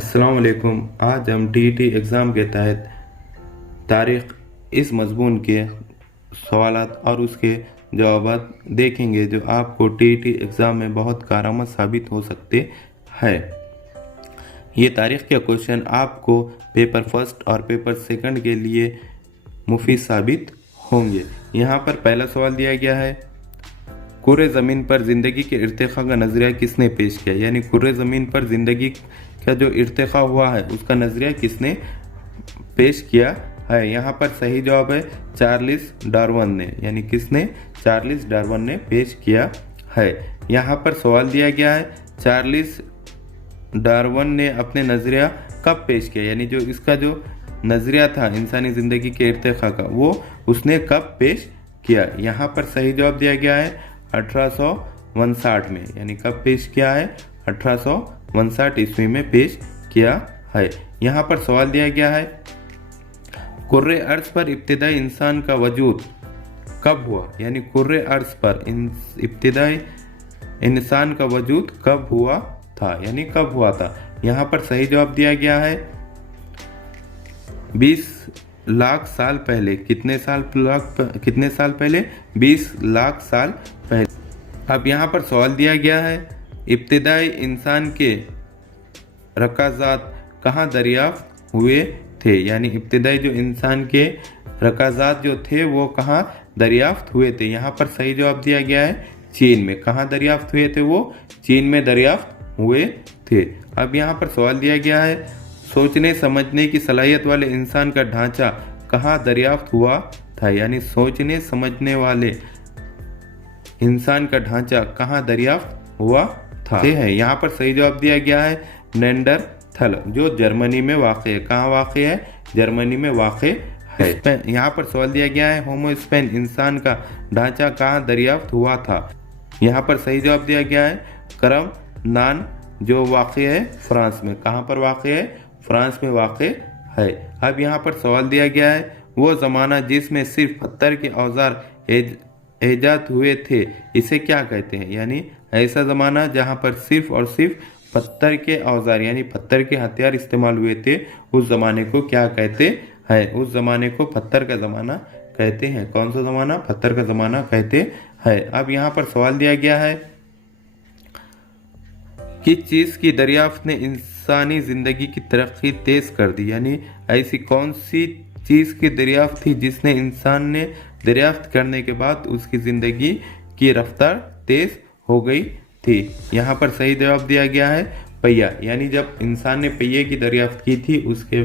अस्सलाम वालेकुम। आज हम टीईटी एग्ज़ाम के तहत तारीख़ इस मज़मून के सवालात और उसके जवाबात देखेंगे जो आपको टीईटी एग्ज़ाम में बहुत कारआमद साबित हो सकते हैं। ये तारीख़ के क्वेश्चन आपको पेपर फर्स्ट और पेपर सेकंड के लिए मुफीद साबित होंगे। यहाँ पर पहला सवाल दिया गया है, कुर्रे ज़मीन पर ज़िंदगी के इर्तिक़ा का नज़रिया किसने पेश किया। यानी कुर्रे ज़मीन पर ज़िंदगी का जो इर्तिक़ा हुआ है उसका नज़रिया किसने पेश किया है। यहाँ पर सही जवाब है चार्ल्स डार्विन ने। यानी किसने? चार्ल्स डार्विन ने पेश किया है। यहाँ पर सवाल दिया गया है, चार्ल्स डार्विन ने अपने नज़रिया कब पेश किया। यानी जो इसका जो नज़रिया था इंसानी ज़िंदगी के इर्तिक़ा का, वो उसने कब पेश किया। यहाँ पर सही जवाब दिया गया है 1859 में। यानी कब पेश किया है? 1859 ईस्वी में पेश किया है। यहाँ पर सवाल दिया गया है, कुर्रे अर्ज़ पर इब्तिदाई इंसान का वजूद कब हुआ। यानी कुर्रे अर्ज़ पर इब्तिदाई इंसान का वजूद कब हुआ था। यानी कब हुआ था। यहाँ पर सही जवाब दिया गया है 20 लाख साल पहले। कितने साल पहले? 20 लाख साल पहले। अब यहाँ पर सवाल दिया गया है, इब्तिदाई इंसान के रकाज़ात कहाँ दरियाफ्त हुए थे। यानी इब्तिदाई जो इंसान के रकाज़ात जो थे वो कहाँ दरियाफ्त हुए थे। यहाँ पर सही जवाब दिया गया है चीन में। कहाँ दरियाफ्त हुए थे? वो चीन में दरियाफ्त हुए थे। अब यहाँ पर सवाल दिया गया है, सोचने समझने की सलाहियत वाले इंसान का ढांचा कहाँ दरियाफ्त हुआ था। यानी सोचने समझने वाले इंसान का ढांचा कहाँ दरियाफ्त हुआ था। यहाँ पर सही जवाब दिया गया है नेंडरथल, जो जर्मनी में वाक़ है। कहाँ वाक़ है? जर्मनी में वाक़ है। यहाँ पर सवाल दिया गया है, होमो स्पेन इंसान का ढांचा कहाँ दरियाफ्त हुआ था। यहाँ पर सही जवाब दिया गया है करम नान, जो वाक़ है फ्रांस में। कहाँ पर वाक़ है? फ्रांस में वाक़ है। अब यहाँ पर सवाल दिया गया है, वो ज़माना जिसमें सिर्फ पत्थर के औजार ईजाद हुए थे, इसे क्या कहते हैं। यानी ऐसा ज़माना जहाँ पर सिर्फ और सिर्फ पत्थर के औजार यानी पत्थर के हथियार इस्तेमाल हुए थे, उस ज़माने को क्या कहते हैं। उस ज़माने को पत्थर का ज़माना कहते हैं। कौन सा ज़माना? पत्थर का ज़माना कहते हैं। अब यहाँ पर सवाल दिया गया है, किस चीज़ की दरियाफ्त ने इंसानी ज़िंदगी की तरक्की तेज़ कर दी। यानी ऐसी कौन सी चीज़ की दरियाफ्त थी जिसने इंसान ने दरियाफ्त करने के बाद उसकी ज़िंदगी की रफ्तार तेज़ हो गई थी। यहाँ पर सही जवाब दिया गया है पहिया। यानी जब इंसान ने पहिए की दरियाफ्त की थी उसके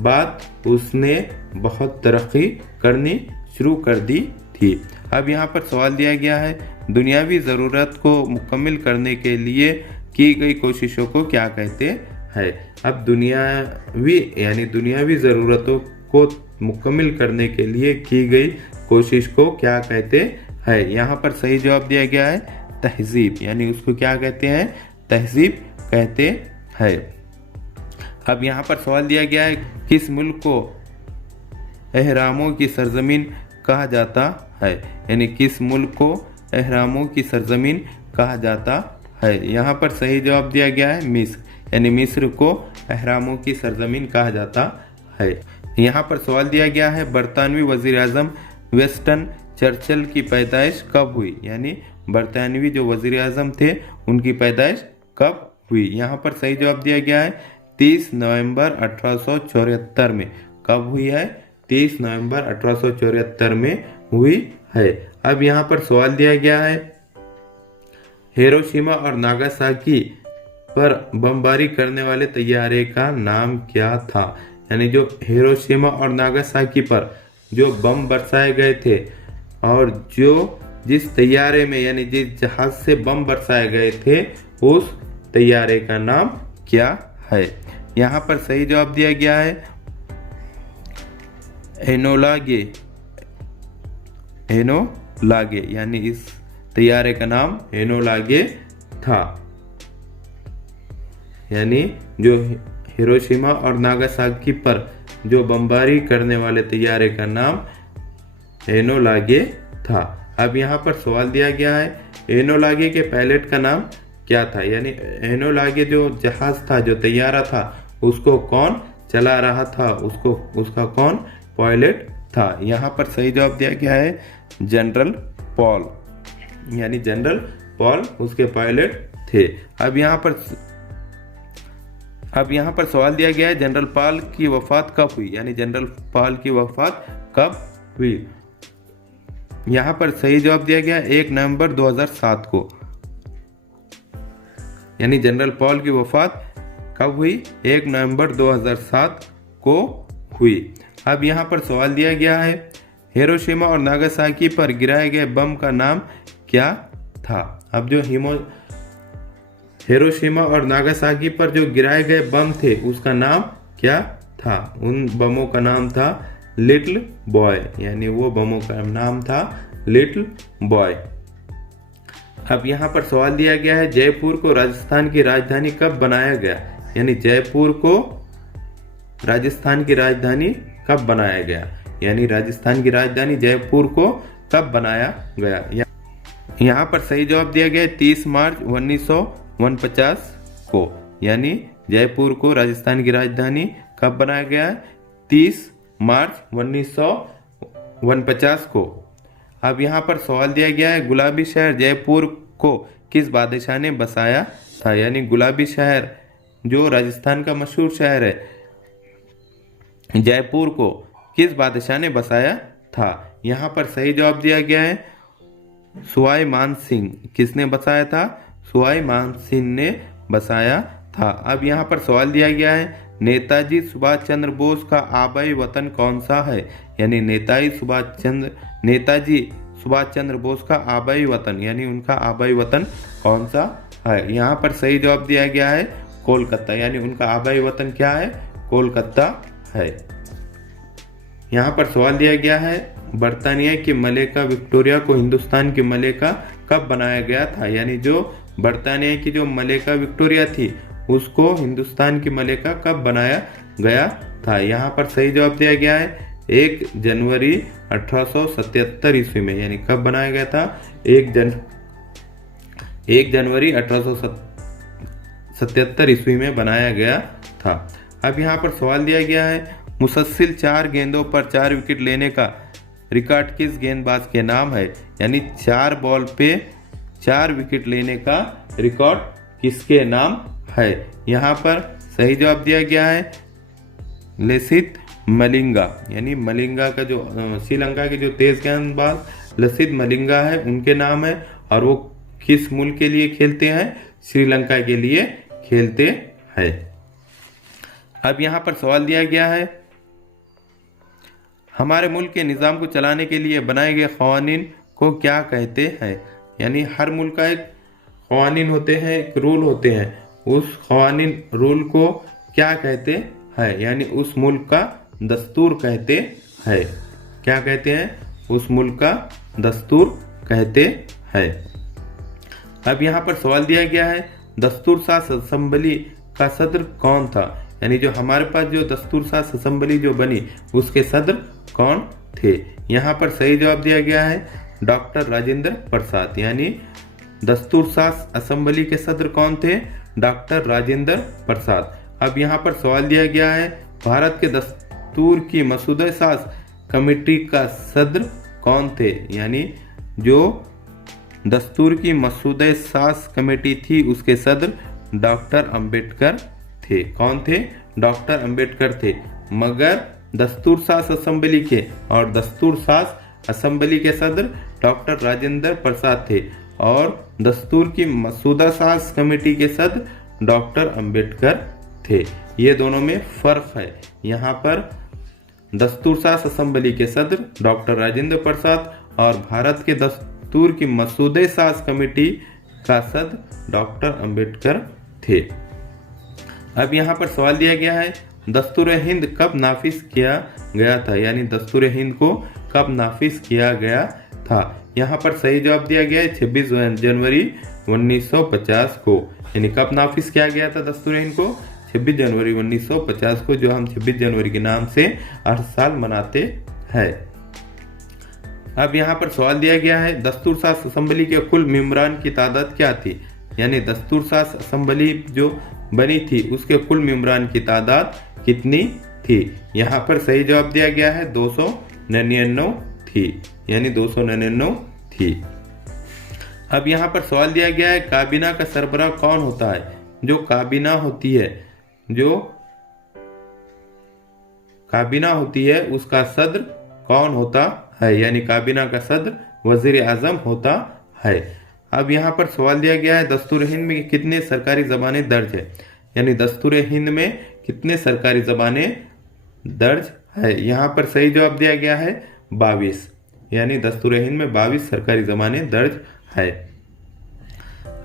बाद उसने बहुत तरक्की करनी शुरू कर दी थी। अब यहाँ पर सवाल दिया गया है, दुनियावी ज़रूरत को मुकम्मल करने के लिए की गई कोशिशों को क्या कहते हैं। अब दुनियावी ज़रूरतों को मुकम्मल करने के लिए की गई कोशिश को क्या कहते हैं। यहाँ पर सही जवाब दिया गया है तहजीब। यानी उसको क्या कहते हैं? तहजीब कहते हैं। अब यहाँ पर सवाल दिया गया है, किस मुल्क को एहरामों की सरजमीन कहा जाता है। यानी किस मुल्क को एहरामों की सरजमीन कहा जाता है। यहाँ पर सही जवाब दिया गया है मिस्र। यानी मिस्र को एहरामों की सरजमीन कहा जाता है। यहाँ पर सवाल दिया गया है, बरतानवी वज़ीर आज़म विंस्टन चर्चिल की पैदाइश कब हुई। यानी बरतानवी जो वज़ीर आज़म थे उनकी पैदाइश कब हुई। यहाँ पर सही जवाब दिया गया है 30 नवंबर 1874 में। कब हुई है? 30 नवंबर 1874 में हुई है। अब यहाँ पर सवाल दिया गया है, हिरोशिमा और नागासाकी पर बमबारी करने वाले तैयारे का नाम क्या था। यानी जो हिरोशिमा और नागासाकी पर जो बम बरसाए गए थे और जिस तैयारे में यानी जिस जहाज से बम बरसाए गए थे उस तैयारे का नाम क्या है। यहाँ पर सही जवाब दिया गया है एनोलागे। यानी इस तैयारे का नाम एनोलागे था। यानी जो हिरोशिमा और नागासाकी पर जो बमबारी करने वाले तैयारे का नाम एनोलागे था। अब यहाँ पर सवाल दिया गया है, एनोलागे के पायलट का नाम क्या था। यानी एनोलागे जो जहाज था, जो तैयारा था, उसको कौन चला रहा था, उसका कौन पायलट था। यहाँ पर सही जवाब दिया गया है जनरल पॉल, यानी जनरल पॉल उसके पायलट थे। अब यहाँ पर सवाल दिया गया है जनरल पॉल की वफात कब हुई, यानी जनरल पॉल की वफात कब हुई। यहाँ पर सही जवाब दिया गया 1 नवंबर 2007 को, यानी जनरल पॉल की वफात कब हुई, 1 नवंबर 2007 को हुई। अब यहाँ पर सवाल दिया गया है हिरोशिमा और नागासाकी पर गिराए गए बम का नाम क्या था। अब जो हिरोशिमा और नागासाकी पर जो गिराए गए बम थे उसका नाम क्या था। उन बमों का नाम था लिटिल बॉय, यानी वो बमों का नाम था लिटिल बॉय। अब यहाँ पर सवाल दिया गया है जयपुर को राजस्थान की राजधानी कब बनाया गया, यानी जयपुर को राजस्थान की राजधानी कब बनाया गया, यानी राजस्थान की राजधानी जयपुर को कब बनाया गया। यहाँ पर सही जवाब दिया गया 30 मार्च 1949 को, यानी जयपुर को राजस्थान की राजधानी कब बनाया गया है, 30 मार्च 1949 को। अब यहाँ पर सवाल दिया गया है गुलाबी शहर जयपुर को किस बादशाह ने बसाया था, यानी गुलाबी शहर जो राजस्थान का मशहूर शहर है जयपुर को किस बादशाह ने बसाया था। यहाँ पर सही जवाब दिया गया है सवाई मान सिंह। किसने बसाया था, सवाई मान सिंह ने बसाया था। अब यहाँ पर सवाल दिया गया है नेताजी सुभाष चंद्र बोस का आबाई वतन कौन सा है, यानी नेताजी सुभाष चंद्र बोस का आबाई वतन, यानी उनका आबाई वतन कौन सा है। यहाँ पर सही जवाब दिया गया है कोलकाता, यानी उनका आबाई वतन क्या है, कोलकाता है। यहाँ पर सवाल दिया गया है बर्तानिया की मलिका विक्टोरिया को हिंदुस्तान की मलिका कब बनाया गया था, यानी जो बर्तानिया की जो मलिका विक्टोरिया थी उसको हिंदुस्तान की मलिका कब बनाया गया था। यहाँ पर सही जवाब दिया गया है 1 जनवरी 1877 ईस्वी में, यानी कब बनाया गया था, 1 जनवरी 1877 ईस्वी में बनाया गया था। अब यहाँ पर सवाल दिया गया है मुसलसिल 4 गेंदों पर 4 विकेट लेने का रिकॉर्ड किस गेंदबाज के नाम है, यानी 4 बॉल पे 4 विकेट लेने का रिकॉर्ड किसके नाम है। यहाँ पर सही जवाब दिया गया है लसित मलिंगा, यानी मलिंगा का जो श्रीलंका के जो तेज गेंदबाज लसित मलिंगा है उनके नाम है, और वो किस मुल्क के लिए खेलते हैं, श्रीलंका के लिए खेलते हैं। अब यहाँ पर सवाल दिया गया है हमारे मुल्क के निज़ाम को चलाने के लिए बनाए गए क़वानीन को क्या कहते हैं, यानी हर मुल्क का एक क़वानीन होते हैं, एक रूल होते हैं, उस क़वानीन रूल को क्या कहते हैं, यानी उस मुल्क का दस्तूर कहते हैं। क्या कहते हैं, उस मुल्क का दस्तूर कहते हैं। अब यहाँ पर सवाल दिया गया है दस्तूर साज असेंबली का सदर कौन था, यानी जो हमारे पास जो दस्तूर साज असेंबली जो बनी उसके सदर कौन थे। यहाँ पर सही जवाब दिया गया है डॉक्टर राजेंद्र प्रसाद, यानी दस्तूर साज असेंबली के सदर कौन थे, डॉक्टर राजेंद्र प्रसाद। अब यहाँ पर सवाल दिया गया है भारत के दस्तूर की मसूदा साज कमेटी का सदर कौन थे, यानी जो दस्तूर की मसूदा साज कमेटी थी उसके सदर डॉक्टर अंबेडकर थे। कौन थे, डॉक्टर अंबेडकर थे। मगर दस्तूर साज असेंबली के और दस्तूर साज असेंबली के सदर डॉक्टर राजेंद्र प्रसाद थे, और दस्तूर की मसूदा साज कमेटी के सदर डॉक्टर अंबेडकर थे। ये दोनों में फर्क है। यहाँ पर दस्तूर साज असेंबली के सदर डॉक्टर राजेंद्र प्रसाद और भारत के दस्तूर की मसूदे साज कमेटी का सदर डॉक्टर अंबेडकर थे। अब यहाँ पर सवाल दिया गया है दस्तूर हिंद कब नाफिज किया गया था, यानी दस्तूर हिंद को कब नाफिज किया गया था। यहाँ पर सही जवाब दिया गया है 26 जनवरी 1950 को, यानी कब नाफिज किया गया था दस्तूर हिंद को, 26 जनवरी 1950 को, जो हम 26 जनवरी के नाम से हर साल मनाते हैं। अब यहाँ पर सवाल दिया गया है दस्तूर साज असेंबली के कुल मेंबरान की तादाद क्या थी, यानी दस्तूर साज असेंबली जो बनी थी उसके कुल मेंबरान की तादाद कितनी थी। यहाँ पर सही जवाब दिया गया है 299 थी, यानी 299 थी। अब यहाँ पर सवाल दिया गया है काबीना का सरबराह कौन होता है। जो काबीना होती है, जो काबीना होती है उसका सदर कौन होता है, यानी काबीना का सदर वजीर आजम होता है। अब यहाँ पर सवाल दिया गया है दस्तूर हिंद में कितने सरकारी ज़बानें दर्ज है, यानी दस्तूर हिंद में कितने सरकारी ज़बानें दर्ज है। यहाँ पर सही जवाब दिया गया है 22, यानी दस्तूर हिंद में 22 सरकारी ज़बानें दर्ज है।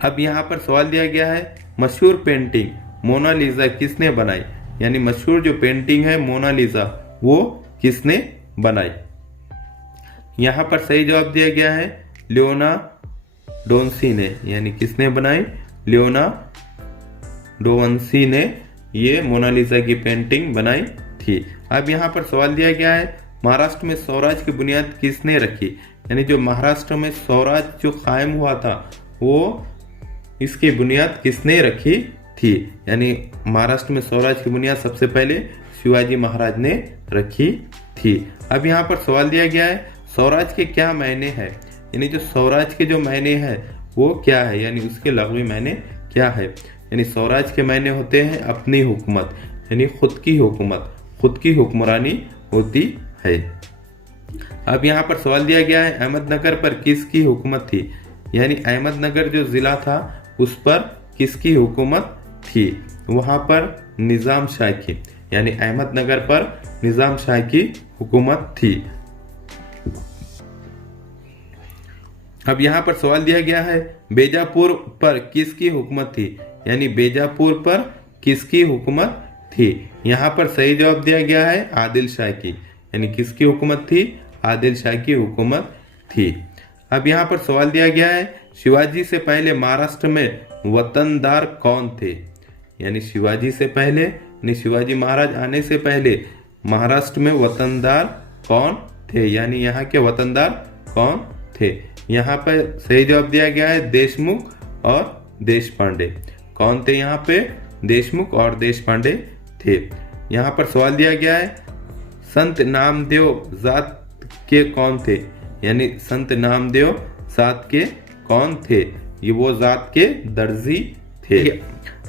अब यहाँ पर सवाल दिया गया है मशहूर पेंटिंग मोनालिसा किसने बनाई, यानी मशहूर जो पेंटिंग है मोनालिसा वो किसने बनाई। यहाँ पर सही जवाब दिया गया है लियोनार्डो डोविंसी ने, यानी किसने बनाई, लियोनार्डो डोविंसी ने ये मोनालिसा की पेंटिंग बनाई थी। अब यहाँ पर सवाल दिया गया है महाराष्ट्र में स्वराज की बुनियाद किसने रखी, यानी जो महाराष्ट्र में स्वराज जो कायम हुआ था वो इसकी बुनियाद किसने रखी थी, यानी महाराष्ट्र में स्वराज की बुनियाद सबसे पहले शिवाजी महाराज ने रखी थी। अब यहाँ पर सवाल दिया गया है स्वराज के क्या मायने हैं, यानी जो स्वराज के जो मायने हैं वो क्या है, यानी उसके लग़वी मायने क्या है। यानी स्वराज के मायने होते हैं अपनी हुकूमत, यानी खुद की हुकूमत, खुद की हुक्मरानी होती है। अब यहाँ पर सवाल दिया गया है अहमदनगर पर किसकी हुकूमत थी, यानी अहमदनगर जो ज़िला था उस पर किसकी हुकूमत थी, वहाँ पर निज़ाम शाह की, यानी अहमदनगर पर निज़ाम शाह की हुकूमत थी। अब यहाँ पर सवाल दिया गया है बीजापुर पर किसकी हुकूमत थी, यानी बीजापुर पर किसकी हुकूमत थी। यहाँ पर सही जवाब दिया गया है आदिल शाह की, यानी किसकी हुकूमत थी, आदिल शाह की हुकूमत थी। अब यहाँ पर सवाल दिया गया है शिवाजी से पहले महाराष्ट्र में वतनदार कौन थे, यानी शिवाजी से पहले, यानी शिवाजी महाराज आने से पहले महाराष्ट्र में वतनदार कौन थे, यानी यहाँ के वतनदार कौन थे। यहाँ पर सही जवाब दिया गया है देशमुख और देशपांडे। कौन थे यहाँ पे, देशमुख और देशपांडे थे। यहाँ पर सवाल दिया गया है संत नामदेव जात के कौन थे, यानी संत नामदेव जात के कौन थे, ये वो जात के दर्जी थे।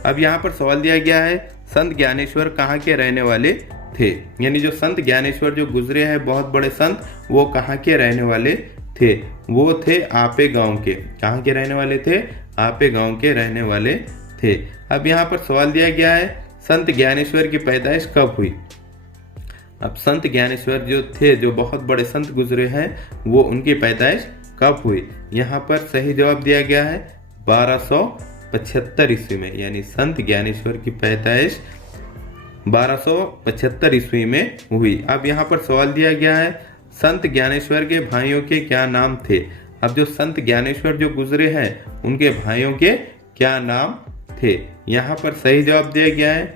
अब यहाँ पर सवाल दिया गया है संत ज्ञानेश्वर कहाँ के रहने वाले थे, यानी जो संत ज्ञानेश्वर जो गुजरे हैं बहुत बड़े संत, वो कहाँ के रहने वाले थे, वो थे आपे गांव के। कहाँ के रहने वाले थे, आपे गांव के रहने वाले थे। अब यहाँ पर सवाल दिया गया है संत ज्ञानेश्वर की पैदाइश कब हुई। अब संत ज्ञानेश्वर जो थे, जो बहुत बड़े संत गुजरे हैं, वो उनकी पैदाइश कब हुई। यहाँ पर सही जवाब दिया गया है 1275 ईस्वी में, यानी संत ज्ञानेश्वर की पैदाइश 1275 ईस्वी में हुई। अब यहाँ पर सवाल दिया गया है संत ज्ञानेश्वर के भाइयों के क्या नाम थे। अब जो संत ज्ञानेश्वर जो गुजरे हैं उनके भाइयों के क्या नाम थे। यहाँ पर सही जवाब दिया गया है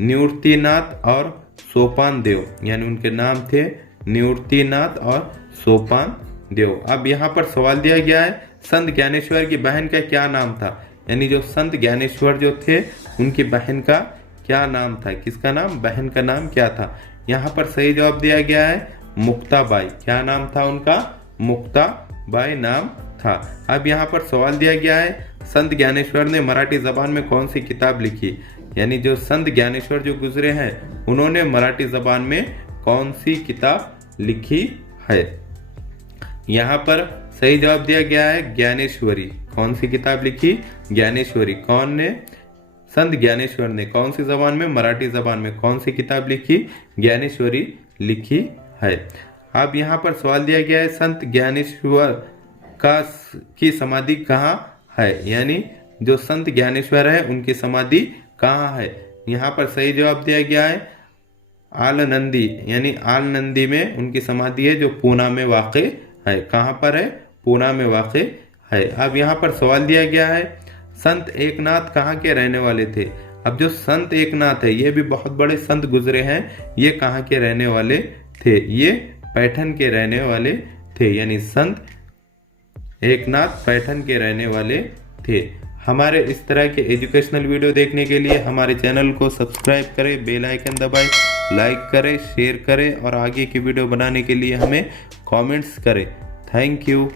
निवृत्तिनाथ और सोपान देव, यानी उनके नाम थे निवृत्तिनाथ और सोपान देव। अब यहाँ पर सवाल दिया गया है संत ज्ञानेश्वर की बहन का क्या नाम था, यानी जो संत ज्ञानेश्वर जो थे उनकी बहन का क्या नाम था, किसका नाम, बहन का नाम क्या था। यहाँ पर सही जवाब दिया गया है मुक्ताबाई। क्या नाम था उनका, मुक्ताबाई नाम था। अब यहाँ पर सवाल दिया गया है संत ज्ञानेश्वर ने मराठी जबान में कौन सी किताब लिखी, यानी जो संत ज्ञानेश्वर जो गुजरे हैं उन्होंने मराठी जबान में कौन सी किताब लिखी है। यहाँ पर सही जवाब दिया गया है ज्ञानेश्वरी। कौन सी किताब लिखी, ज्ञानेश्वरी। कौन ने, संत ज्ञानेश्वर ने कौन सी जबान में, मराठी जबान में कौन सी किताब लिखी, ज्ञानेश्वरी लिखी है। अब यहाँ पर सवाल दिया गया है संत ज्ञानेश्वर की समाधि कहाँ है, यानी जो संत ज्ञानेश्वर है उनकी समाधि कहाँ है। यहाँ पर सही जवाब दिया गया है आलनंदी, यानी आलनंदी में उनकी समाधि है जो पूना में वाक़ है। कहाँ पर है, पूना में वाक़ है। अब यहाँ पर सवाल दिया गया है संत एकनाथ कहाँ के रहने वाले थे। अब जो संत एकनाथ है ये भी बहुत बड़े संत गुजरे हैं, ये कहाँ के रहने वाले थे, ये पैठन के रहने वाले थे, यानी संत एकनाथ पैठन के रहने वाले थे। हमारे इस तरह के एजुकेशनल वीडियो देखने के लिए हमारे चैनल को सब्सक्राइब करें, बेल आइकन दबाएं, लाइक करें, शेयर करें और आगे की वीडियो बनाने के लिए हमें कमेंट्स करें। Thank you.